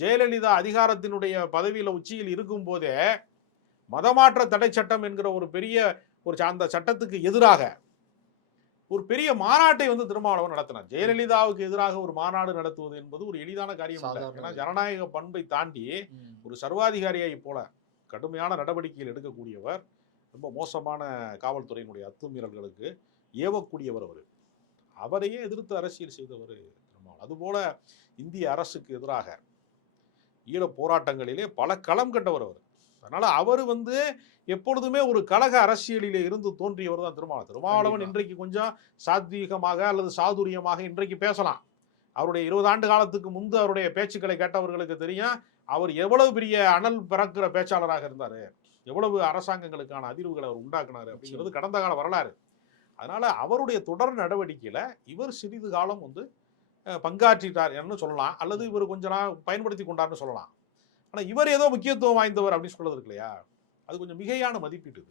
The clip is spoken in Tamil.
ஜெயலலிதா அதிகாரத்தினுடைய பதவியில உச்சியில் இருக்கும் போதே மதமாற்ற தடை சட்டம் என்கிற ஒரு பெரிய அந்த சட்டத்துக்கு எதிராக ஒரு பெரிய மாநாட்டை திருமாவளவன் நடத்தினார். ஜெயலலிதாவுக்கு எதிராக ஒரு மாநாடு நடத்துவது என்பது ஒரு எளிதான காரியம் இல்லை. ஏன்னா ஜனநாயக பண்பை தாண்டி ஒரு சர்வாதிகாரியை போல கடுமையான நடவடிக்கைகள் எடுக்கக்கூடியவர், ரொம்ப மோசமான காவல்துறையினுடைய அத்துமீறல்களுக்கு ஏவக்கூடியவர் அவர். அவரையே எதிர்த்து அரசியல் செய்தவர் திருமாவளவன். அதுபோல இந்திய அரசுக்கு எதிராக ஈழ போராட்டங்களிலே பல களம் கண்டவர் அவர். அதனால அவர் எப்பொழுதுமே ஒரு கழக அரசியலிலே இருந்து தோன்றியவர் தான் திருமாவளவன். திருமாவளவன் இன்றைக்கு கொஞ்சம் சாத்வீகமாக அல்லது சாதுரியமாக இன்றைக்கு பேசலாம். அவருடைய 20 ஆண்டு காலத்துக்கு முன்பு அவருடைய பேச்சுக்களை கேட்டவர்களுக்கு தெரியும் அவர் எவ்வளவு பெரிய அனல் பறக்கிற பேச்சாளராக இருந்தாரு, எவ்வளவு அரசாங்கங்களுக்கான அதிர்வுகளை அவர் உண்டாக்குனாரு அப்படிங்கிறது கடந்த கால வரலாறு. அதனால அவருடைய தொடர் நடவடிக்கையில இவர் சிறிது காலம் பங்காற்றிட்டார் என்று சொல்லலாம், அல்லது இவர் கொஞ்ச நாள் பயன்படுத்தி கொண்டார்னு சொல்லலாம். ஆனா இவர் ஏதோ முக்கியத்துவம் வாய்ந்தவர் அப்படின்னு சொல்றது இருக்கு இல்லையா, அது கொஞ்சம் மிகையான மதிப்பீட்டு.